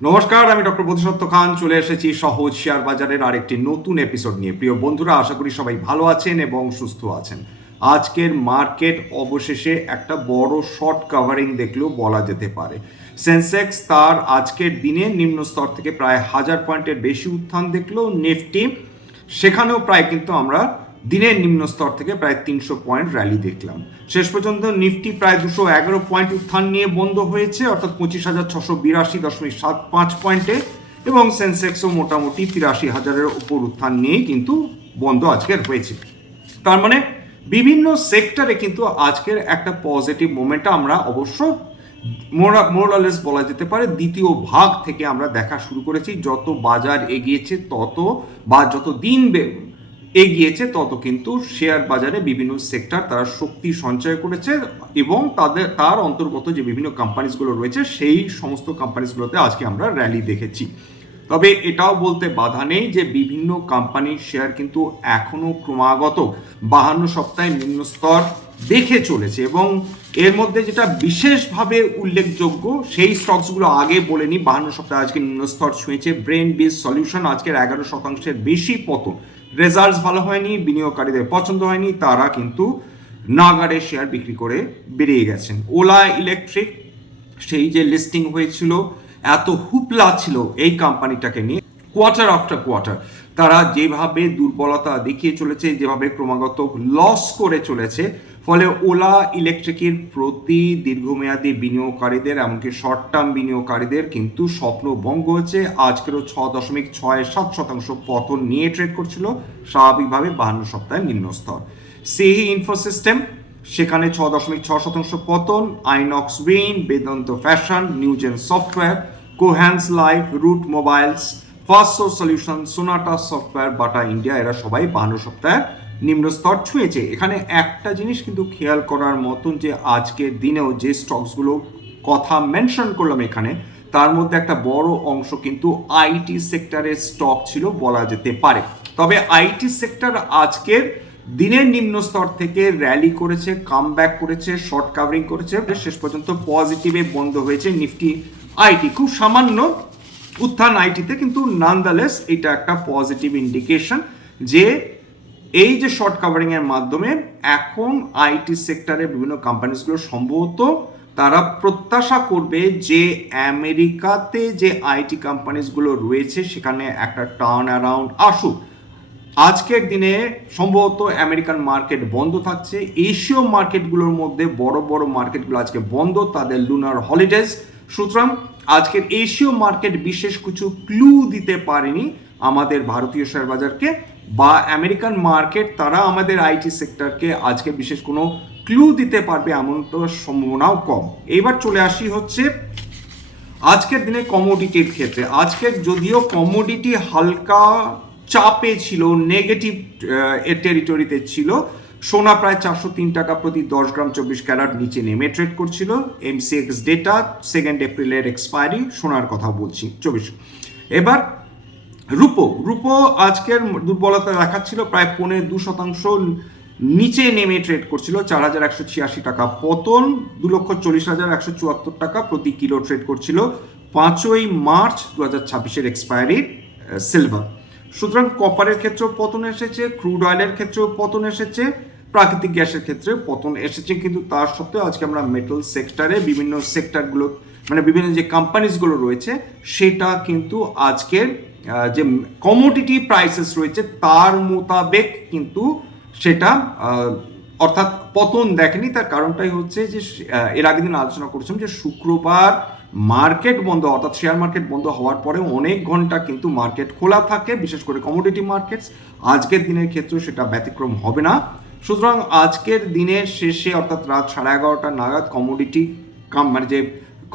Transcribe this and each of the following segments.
নমস্কার, আমি ডক্টর বোধিসত্ত্ব খান চলে এসেছি সহজ শেয়ার বাজারের আরেকটি নতুন এপিসোড নিয়ে। প্রিয় বন্ধুরা, আশা করি সবাই ভালো আছেন এবং সুস্থ আছেন। আজকের মার্কেট অবশেষে একটা বড় শর্ট কাভারিং দেখলেও বলা যেতে পারে। সেন্সেক্স তার আজকের দিনে নিম্ন স্তর থেকে প্রায় 1000 পয়েন্টের বেশি উত্থান দেখলো। নিফটি সেখানেও প্রায় কিন্তু আমরা দিনের নিম্ন স্তর থেকে প্রায় 300 পয়েন্ট র্যালি দেখলাম। শেষ পর্যন্ত নিফটি প্রায় 211 পয়েন্ট উত্থান নিয়ে বন্ধ হয়েছে, অর্থাৎ 25,682.75 পয়েন্টে, এবং সেন্সেক্সও মোটামুটি 83,000-এর উপর উত্থান নিয়েই কিন্তু বন্ধ আজকের হয়েছে। তার মানে বিভিন্ন সেক্টরে কিন্তু আজকের একটা পজিটিভ মোমেন্টটা আমরা অবশ্য মোরালেস বলা যেতে পারে দ্বিতীয় ভাগ থেকে আমরা দেখা শুরু করেছি। যত বাজার এগিয়েছে তত বা যত দিন এগিয়েছে তত কিন্তু শেয়ার বাজারে বিভিন্ন সেক্টর তারা শক্তি সঞ্চয় করেছে এবং তার অন্তর্গত যে বিভিন্ন কোম্পানিজগুলো রয়েছে সেই সমস্ত কোম্পানিজগুলোতে আজকে আমরা র্যালি দেখেছি। তবে এটাও বলতে বাধা নেই যে বিভিন্ন কোম্পানির শেয়ার কিন্তু এখনো ক্রমাগত 52 সপ্তাহে নিম্ন স্তর দেখে চলেছে, এবং এর মধ্যে যেটা বিশেষভাবে উল্লেখযোগ্য সেই স্টকসগুলো আগে বলে নি। 52 সপ্তাহে আজকে নিম্ন স্তর ছুঁয়েছে ব্রেন বিজ সলিউশন, আজকের 11% বেশি পতন। রেজাল্টস ভালো হয়নি, বিনিয়োগকারীদের পছন্দ হয়নি, তারা কিন্তু নাগারে শেয়ার বিক্রি করে বেরিয়ে গেছেন। ওলা ইলেকট্রিক, সেই যে লিস্টিং হয়েছিল, এত হুপলা ছিল এই কোম্পানিটাকে নিয়ে, কোয়ার্টার আফটার কোয়ার্টার তারা যেভাবে দুর্বলতা দেখিয়ে চলেছে, যেভাবে ক্রমাগত লস করে চলেছে, ফলে ওলা ইলেকট্রিকের প্রতি দীর্ঘমেয়াদী বিনিয়োগকারীদের এমনকি শর্ট টার্ম বিনিয়োগকারীদের কিন্তু স্বপ্নভঙ্গ হয়েছে। আজকেরও 6.67% পতন নিয়ে ট্রেড করছিল, স্বাভাবিকভাবে 52 সপ্তাহের নিম্ন স্তর। সিহি ইনফোসিস্টেম, সেখানে 6.6% পতন। Inox Wind, Vedant Fashion, Newgen Software, Cohance Life, Route Mobiles, First Source Solution, Sonata Software, Bata India, এরা সবাই 52 সপ্তাহের নিম্ন স্তর ছুঁয়েছে। এখানে একটা জিনিস কিন্তু খেয়াল করার মতন যে আজকের দিনেও যে স্টকসগুলো কথা মেনশন করলাম এখানে, তার মধ্যে একটা বড় অংশ কিন্তু আইটি সেক্টরের স্টক ছিল বলা যেতে পারে। তবে আইটি সেক্টর আজকের দিনের নিম্ন স্তর থেকে র্যালি করেছে, কামব্যাক করেছে, শর্ট কাভারিং করেছে, শেষ পর্যন্ত পজিটিভে বন্ধ হয়েছে নিফটি আইটি। খুব সামান্য উত্থান আইটিতে, কিন্তু নানদালেস এটা একটা পজিটিভ ইন্ডিকেশন যে এই যে শর্ট কাভারিং এর মাধ্যমে এখন আইটি সেক্টরের বিভিন্ন কোম্পানিজগুলো সম্ভবত তারা প্রত্যাশা করবে যে আমেরিকাতে যে আইটি কোম্পানিজগুলো রয়েছে সেখানে একটা টার্ন অ্যারাউন্ড আসুক। আজকের দিনে সম্ভবত আমেরিকান মার্কেট বন্ধ থাকছে। এশীয় মার্কেটগুলোর মধ্যে বড় বড় মার্কেটগুলো আজকে বন্ধ, তাদের লুনার হলিডেজ। সুতরাং আজকের এশীয় মার্কেট বিশেষ কিছু ক্লু দিতে পারেনি আমাদের ভারতীয় শেয়ার বাজারকে, বা আমেরিকান মার্কেট তারা আমাদের আইটি সেক্টরকে আজকে বিশেষ কোনো ক্লু দিতে পারবে এমন তো সম্ভাবনাও কম। এইবার চলে আসি হচ্ছে আজকের দিনে কমোডিটির ক্ষেত্রে। আজকের যদিও কমোডিটি হালকা চাপে ছিল, নেগেটিভ টেরিটরিতে ছিল। সোনা প্রায় 403 টাকা প্রতি 10 গ্রাম 24 ক্যারাট নিচে নেমে ট্রেড করছিল। এমসিএক্স ডেটা 2 এপ্রিলের এক্সপায়ারি, সোনার কথা বলছি 24। এবার রূপো আজকের দুর্বলতা দেখাচ্ছিল, প্রায় 2.5% নিচে নেমে ট্রেড করছিল। 4,186 টাকা পতন, 2,40,174 টাকা প্রতি কিলো ট্রেড করছিল 5ই মার্চ 2026-এর এক্সপায়ারি সিলভার। সুতরাং কপারের ক্ষেত্রেও পতন এসেছে, ক্রুড অয়েলের ক্ষেত্রেও পতন এসেছে, প্রাকৃতিক গ্যাসের ক্ষেত্রে পতন এসেছে। কিন্তু তার সত্ত্বেও আজকে আমরা মেটাল সেক্টরে বিভিন্ন সেক্টরগুলো মানে বিভিন্ন যে কোম্পানিজগুলো রয়েছে সেটা কিন্তু আজকের যে কমোডিটি প্রাইসেস রয়েছে তার মোতাবেক কিন্তু সেটা অর্থাৎ পতন দেখেনি। তার কারণটাই হচ্ছে যে এর আগের দিন আলোচনা করেছিলাম যে শুক্রবার মার্কেট বন্ধ, অর্থাৎ শেয়ার মার্কেট বন্ধ হওয়ার পরে অনেক ঘন্টা কিন্তু মার্কেট খোলা থাকে, বিশেষ করে কমোডিটি মার্কেটস। আজকের দিনের ক্ষেত্রেও সেটা ব্যতিক্রম হবে না। সুতরাং আজকের দিনের শেষে অর্থাৎ রাত 11:30 নাগাদ কমোডিটি মানে যে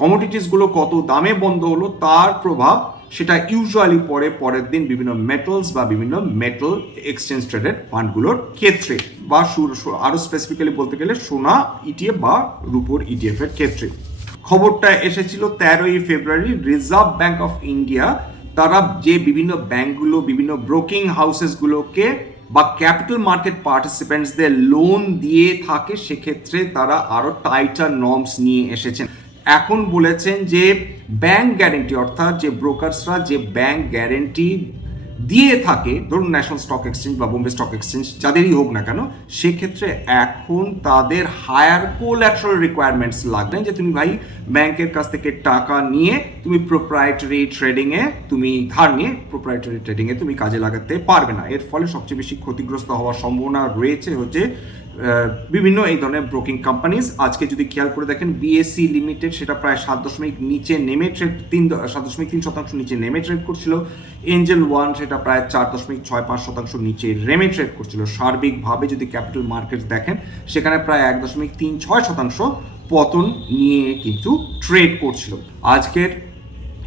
কমোডিটিসগুলো কত দামে বন্ধ হলো তার প্রভাব সেটা ইউজুয়ালি পরের দিন বিভিন্ন মেটালস বা বিভিন্ন মেটাল এক্সচেঞ্জ ট্রেডেড ফান্ডগুলোর ক্ষেত্রে, বা আরো স্পেসিফিক্যালি বলতে গেলে সোনা ইটিএফ বা রুপোর ইটিএফ এর ক্ষেত্রে। খবরটা এসেছিল 13ই ফেব্রুয়ারি। রিজার্ভ ব্যাংক অফ ইন্ডিয়া তারা যে বিভিন্ন ব্যাংকগুলো, বিভিন্ন ব্রোকিং হাউসেসগুলোকে বা ক্যাপিটাল মার্কেট পার্টিসিপেন্টসদের লোন দিয়ে থাকে, সেক্ষেত্রে তারা আরো টাইটার নর্মস নিয়ে এসেছেন। এখন বলেছেন যে ব্যাংক গ্যারেন্টি, অর্থাৎ যে ব্রোকার্সরা যে ব্যাংক গ্যারেন্টি দিয়ে থাকে, ধরুন ন্যাশনাল স্টক এক্সচেঞ্জ বা বোম্বে স্টক এক্সচেঞ্জ যাদেরই হোক না কেন, সেক্ষেত্রে এখন তাদের হায়ার কোল্যাটারাল রিকোয়ারমেন্টস লাগবে, যে তুমি ভাই ব্যাংকের কাছ থেকে টাকা নিয়ে তুমি প্রোপ্রাইটারি ট্রেডিংয়ে তুমি ধার নিয়ে প্রোপ্রাইটারি ট্রেডিংয়ে তুমি কাজে লাগাতে পারবে না। এর ফলে সবচেয়ে বেশি ক্ষতিগ্রস্ত হওয়ার সম্ভাবনা রয়েছে হচ্ছে বিভিন্ন এই ধরনের ব্রোকিং কোম্পানিজ। আজকে যদি খেয়াল করে দেখেন বিএসসি লিমিটেড সেটা প্রায় 7.3 নিচে নেমে ট্রেড 7.3% নিচে নেমে ট্রেড করছিল। এঞ্জেল ওয়ান সেটা প্রায় 4.65% নিচে নেমে ট্রেড করছিল। সার্বিকভাবে যদি ক্যাপিটাল মার্কেট দেখেন সেখানে প্রায় 1.36% পতন নিয়ে কিন্তু ট্রেড করছিল। আজকের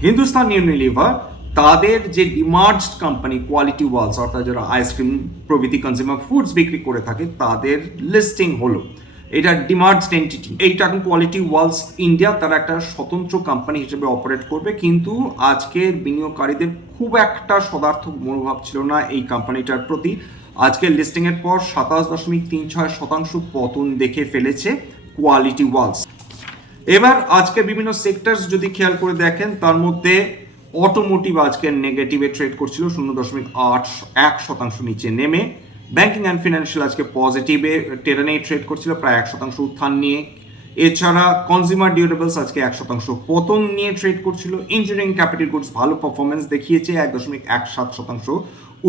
হিন্দুস্তান ইউনিলিভার তাদের যে ডিমার্জড কোম্পানি কোয়ালিটি ওয়ালস, অর্থাৎ যারা আইসক্রিম প্রভৃতি কনজিউমার ফুডস বিক্রি করে থাকে, তাদের লিস্টিং হলো। এটা ডিমার্জড এন্টিটি, এইটা এখন কোয়ালিটি ওয়ালস ইন্ডিয়া তারা একটা স্বতন্ত্র কোম্পানি হিসেবে অপারেট করবে। কিন্তু আজকের বিনিয়োগকারীদের খুব একটা সদার্থক মনোভাব ছিল না এই কোম্পানিটার প্রতি। আজকের লিস্টিংয়ের পর 27.36% পতন দেখে ফেলেছে কোয়ালিটি ওয়ালস। এবার আজকে বিভিন্ন সেক্টরস যদি খেয়াল করে দেখেন, তার মধ্যে অটোমোটিভ আজকে নেগেটিভে ট্রেড করছিল 0.81% নিচে নেমে। ব্যাংকিং অ্যান্ড ফিনান্সিয়াল আজকে পজিটিভে টেরানেই ট্রেড করছিল প্রায় 1% উত্থান নিয়ে। এছাড়া কনজিউমার ডিউরেবলস আজকে 1% পতন নিয়ে ট্রেড করছিল। ইঞ্জিনিয়ারিং ক্যাপিটাল গুডস ভালো পারফরমেন্স দেখিয়েছে 1.17%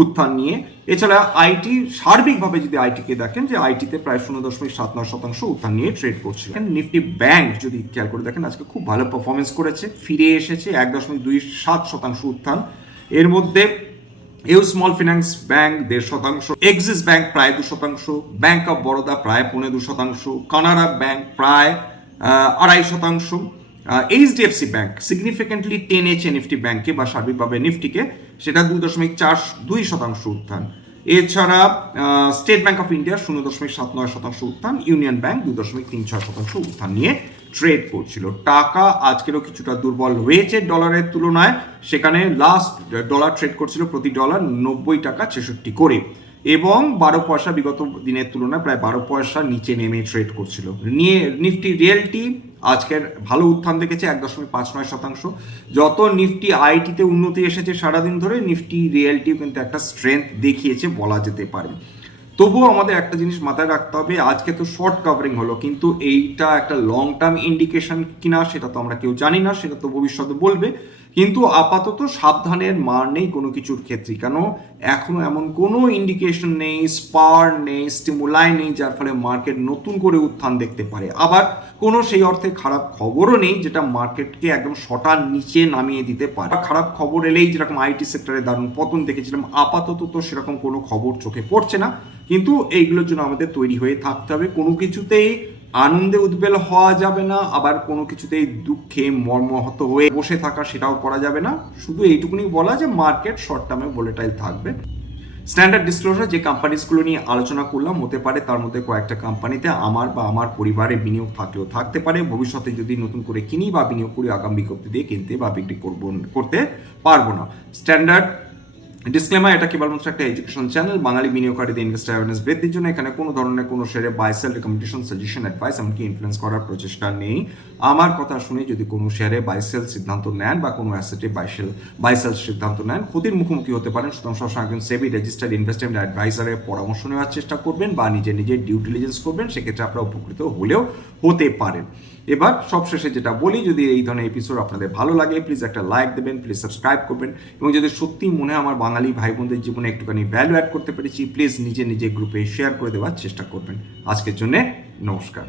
উত্থান নিয়ে। এছাড়া আইটি, সার্বিকভাবে যদি আইটিকে দেখেন যে আইটিতে প্রায় 0.79% উত্থান নিয়ে ট্রেড করছে। নিফটি ব্যাংক যদি খেয়াল করে দেখেন আজকে খুব ভালো পারফরমেন্স করেছে, ফিরে এসেছে 1.27% উত্থান। এর মধ্যে U small finance bank 1.5%, Axis bank প্রায় 2%, ব্যাংক অফ বরোদা প্রায় 2.25%, কানাড়া ব্যাংক প্রায় 2.5%, এইচডিএফসি ব্যাংক সিগনিফিকেন্টলি টেনেছে নিফটি ব্যাংকে বা সার্বিকভাবে নিফটিকে, সেটা 2.42% উত্থান। এছাড়া স্টেট ব্যাংক অফ ইন্ডিয়া 0.79% উত্থান, ইউনিয়ন ব্যাংক 2.36% উত্থান নিয়ে ট্রেড করছিল। টাকা আজকেরও কিছুটা দুর্বল হয়েছে ডলারের তুলনায়, সেখানে লাস্ট ডলার ট্রেড করছিল প্রতি ডলার 90.66 করে, এবং 12 পয়সা বিগত দিনের তুলনায় প্রায় 12 পয়সা নিচে নেমে ট্রেড করছিল। নিফটি রিয়েলটি আজকের ভালো উত্থান দেখেছে 1.59%। যত নিফটি আইটিতে উন্নতি এসেছে সারাদিন ধরে, নিফটি রিয়েলটিও কিন্তু একটা স্ট্রেংথ দেখিয়েছে বলা যেতে পারে। তবুও আমাদের একটা জিনিস মাথায় রাখতে হবে, আজকে তো শর্ট কাভারিং হলো, কিন্তু এইটা একটা লং টার্ম ইন্ডিকেশন কিনা সেটা তো আমরা কেউ জানি না, সেটা তো ভবিষ্যতে বলবে। কিন্তু আপাতত সাবধানের মার নেই কোনো কিছুর ক্ষেত্রে, কেন এখনো এমন কোনো ইন্ডিকেশন নেই, স্পার নেই, স্টিমুলাই নেই যার ফলে মার্কেট নতুন করে উত্থান দেখতে পারে। আবার কোনো সেই অর্থে খারাপ খবরও নেই যেটা মার্কেটকে একদম শটার নিচে নামিয়ে দিতে পারে। খারাপ খবর এলেই যেরকম আইটি সেক্টরে দারুণ পতন দেখেছিলাম, আপাতত তো সেরকম কোনো খবর চোখে পড়ছে না। কিন্তু এইগুলোর জন্য আমাদের তৈরি হয়ে থাকতে হবে। কোনো কিছুতেই আনন্দে উদ্বেল হওয়া যাবে না, আবার কোনো কিছুতেই দুঃখে মর্মাহত হয়ে বসে থাকা সেটাও করা যাবে না। শুধু এইটুকুনি বলা যে মার্কেট শর্ট টার্মে ভোলেটাইল থাকবে। স্ট্যান্ডার্ড ডিসক্লোজার যে কোম্পানিজগুলো নিয়ে আলোচনা করলাম, হতে পারে তার মধ্যে কয়েকটা কোম্পানিতে আমার বা আমার পরিবারের বিনিয়োগ থাকলেও থাকতে পারে। ভবিষ্যতে যদি নতুন করে কিনি বা বিনিয়োগ করি, আগামী বিজ্ঞপ্তি দিয়ে কিনতে বা বিক্রি করতে পারবো না। স্ট্যান্ডার্ড ডিসক্লেমার, এটা কেবলমাত্র একটা এডুকেশন চ্যানেল। বাঙালি বিনিয়োগকারীদের ইনভেস্টার অ্যাওয়ারনেস বৃদ্ধির জন্য এখানে কোনো ধরনের কোনো শেয়ারে buy sell recommendation, suggestion, advice এমনকি ইনফ্লুয়েন্স করার প্রচেষ্টা নেই। আমার কথা শুনে যদি কোনো শেয়ারে বাই সেল সিদ্ধান্ত নেন বা কোনো অ্যাসেটে বাই সেল সিদ্ধান্ত নেন, ক্ষতির মুখোমুখি হতে পারেন। সুতরাং সবসময় একজন সেবি রেজিস্টার্ড ইনভেস্টমেন্ট অ্যাডভাইজারের পরামর্শ নেওয়ার চেষ্টা করবেন বা নিজের ডিউ ডিলিজেন্স করবেন, সেক্ষেত্রে আপনারা উপকৃত হলেও হতে পারেন। এবার সবশেষে যেটা বলি, যদি এই ধরনের এপিসোড আপনাদের ভালো লাগে প্লিজ একটা লাইক দেবেন, প্লিজ সাবস্ক্রাইব করবেন, এবং যদি সত্যি মনে হয় আমার বাঙালি ভাই বোনদের জীবনে একটুখানি ভ্যালু অ্যাড করতে পেরেছি, প্লিজ নিজে গ্রুপে শেয়ার করে দেওয়ার চেষ্টা করবেন। আজকের জন্য নমস্কার।